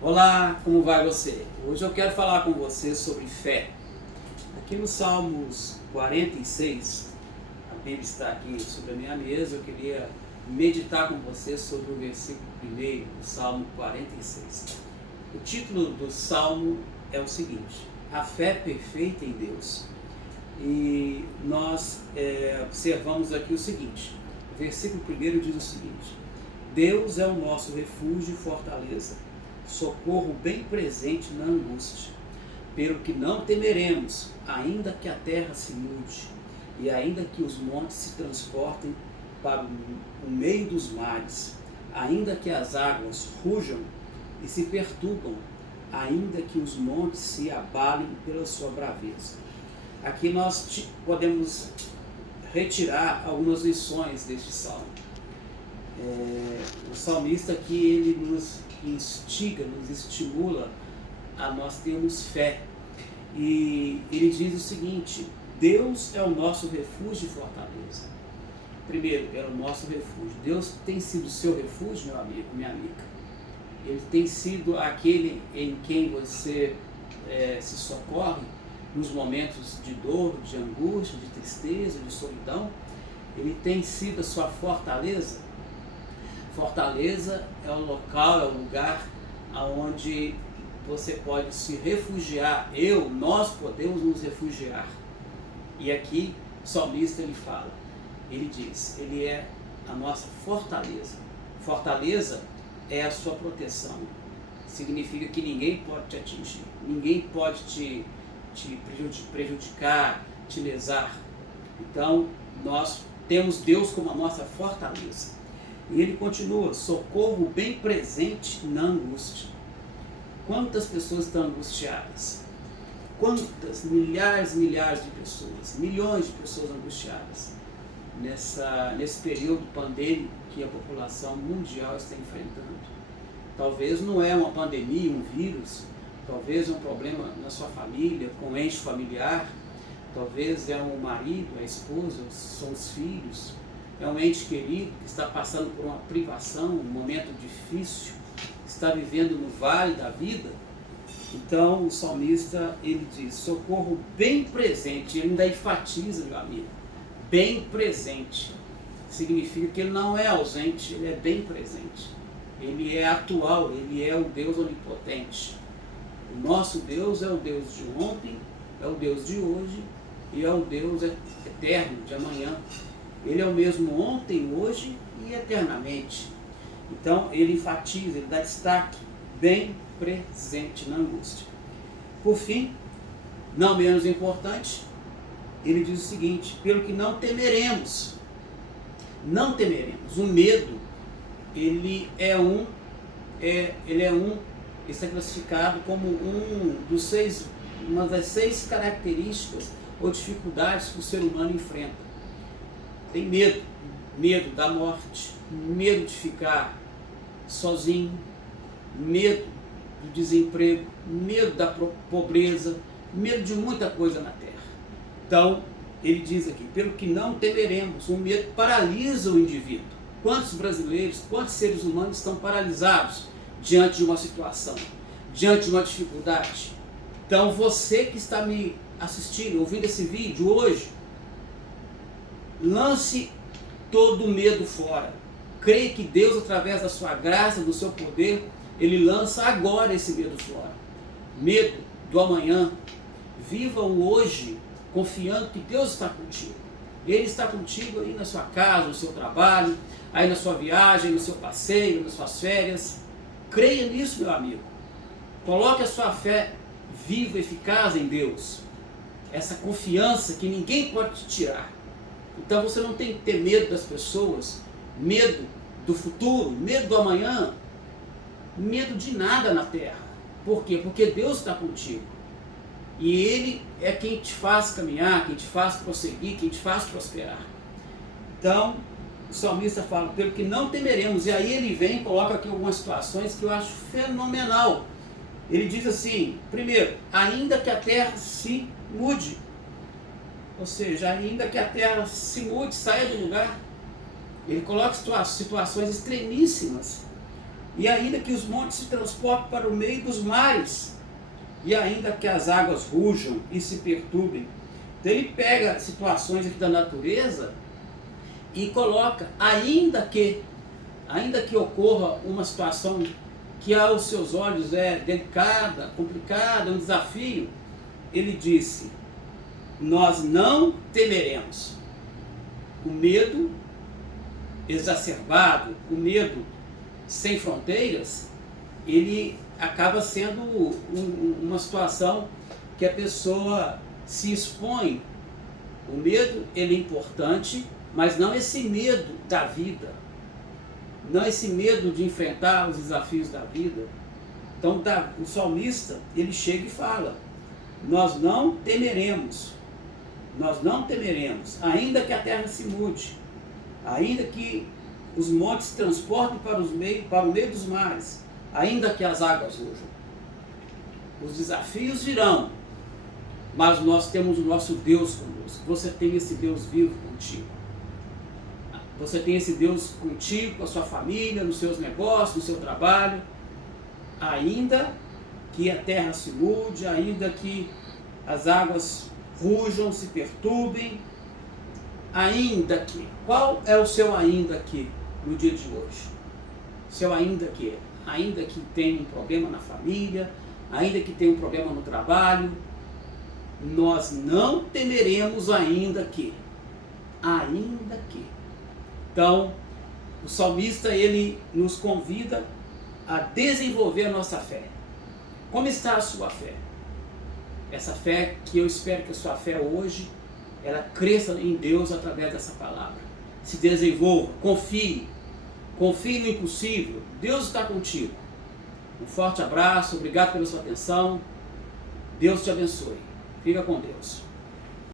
Olá, como vai você? Hoje eu quero falar com você sobre fé. Aqui no Salmos 46, a Bíblia está aqui sobre a minha mesa, eu queria meditar com você sobre o versículo 1 do Salmo 46. O título do Salmo é o seguinte: A fé perfeita em Deus. E nós observamos aqui o seguinte: o versículo 1 diz o seguinte: Deus é o nosso refúgio e fortaleza, socorro bem presente na angústia, pelo que não temeremos, ainda que a terra se mude, e ainda que os montes se transportem para o meio dos mares, ainda que as águas rujam e se perturbam, ainda que os montes se abalem pela sua braveza. Aqui nós podemos retirar algumas lições deste salmo. O salmista aqui, ele nos instiga, nos estimula a nós termos fé. E ele diz o seguinte: Deus é o nosso refúgio e fortaleza. Primeiro, é o nosso refúgio. Deus tem sido o seu refúgio, meu amigo, minha amiga. Ele tem sido aquele em quem você se socorre nos momentos de dor, de angústia, de tristeza, de solidão. Ele tem sido a sua fortaleza. Fortaleza é o local, é o lugar onde você pode se refugiar. Nós podemos nos refugiar. E aqui o salmista ele fala, ele diz, ele é a nossa fortaleza. Fortaleza é a sua proteção. Significa que ninguém pode te atingir, ninguém pode te prejudicar, te lesar. Então nós temos Deus como a nossa fortaleza. E ele continua: socorro bem presente na angústia. Quantas pessoas estão angustiadas? Quantas milhares e milhares de pessoas, milhões de pessoas angustiadas nesse período pandêmico que a população mundial está enfrentando. Talvez não é uma pandemia, um vírus, talvez é um problema na sua família, com ente familiar, talvez é um marido, a esposa, são os filhos, é um ente querido que está passando por uma privação, um momento difícil, está vivendo no vale da vida. Então o salmista ele diz: socorro bem presente. Ele ainda enfatiza, meu amigo, bem presente. Significa que ele não é ausente, ele é bem presente. Ele é atual, ele é o Deus onipotente. O nosso Deus é o Deus de ontem, é o Deus de hoje e é o Deus eterno de amanhã. Ele é o mesmo ontem, hoje e eternamente. Então ele enfatiza, ele dá destaque, bem presente na angústia. Por fim, não menos importante, ele diz o seguinte: pelo que não temeremos. Não temeremos. O medo, ele está classificado como uma das 6 características ou dificuldades que o ser humano enfrenta. Tem medo, medo da morte, medo de ficar sozinho, medo do desemprego, medo da pobreza, medo de muita coisa na terra. Então, ele diz aqui: pelo que não temeremos. O medo paralisa o indivíduo. Quantos brasileiros, quantos seres humanos estão paralisados diante de uma situação, diante de uma dificuldade? Então, você que está me assistindo, ouvindo esse vídeo hoje, lance todo o medo fora. Creia que Deus, através da sua graça, do seu poder, ele lança agora esse medo fora. Medo do amanhã. Viva o hoje, confiando que Deus está contigo. Ele está contigo aí na sua casa, no seu trabalho, aí na sua viagem, no seu passeio, nas suas férias. Creia nisso, meu amigo. Coloque a sua fé viva e eficaz em Deus. Essa confiança que ninguém pode te tirar. Então você não tem que ter medo das pessoas, medo do futuro, medo do amanhã, medo de nada na terra. Por quê? Porque Deus está contigo. E Ele é quem te faz caminhar, quem te faz prosseguir, quem te faz prosperar. Então, o salmista fala: pelo que não temeremos. E aí ele vem e coloca aqui algumas situações que eu acho fenomenal. Ele diz assim: primeiro, ainda que a terra se mude. Ou seja, ainda que a terra se mude, saia do lugar. Ele coloca situações extremíssimas. e ainda que os montes se transportem para o meio dos mares, e ainda que as águas rujam e se perturbem. Então ele pega situações aqui da natureza e coloca, ainda que ocorra uma situação que aos seus olhos é delicada, complicada, um desafio, ele disse, nós não temeremos. O medo exacerbado, o medo sem fronteiras, ele acaba sendo uma situação que a pessoa se expõe. O medo, ele é importante, mas não esse medo da vida, não esse medo de enfrentar os desafios da vida. Então o salmista, ele chega e fala, nós não temeremos, ainda que a terra se mude, ainda que os montes se transportem para o meio dos mares, ainda que as águas rujam. Os desafios virão, mas nós temos o nosso Deus conosco. Você tem esse Deus vivo contigo. Você tem esse Deus contigo, com a sua família, nos seus negócios, no seu trabalho. Ainda que a terra se mude, ainda que as águas rujam, se perturbem, ainda que. Qual é o seu ainda que no dia de hoje? Seu ainda que tem um problema na família, ainda que tem um problema no trabalho, nós não temeremos ainda que. Então, o salmista, ele nos convida a desenvolver a nossa fé. Como está a sua fé? Essa fé que eu espero que a sua fé hoje, ela cresça em Deus através dessa palavra. Se desenvolva, confie no impossível. Deus está contigo. Um forte abraço, obrigado pela sua atenção. Deus te abençoe. Fica com Deus.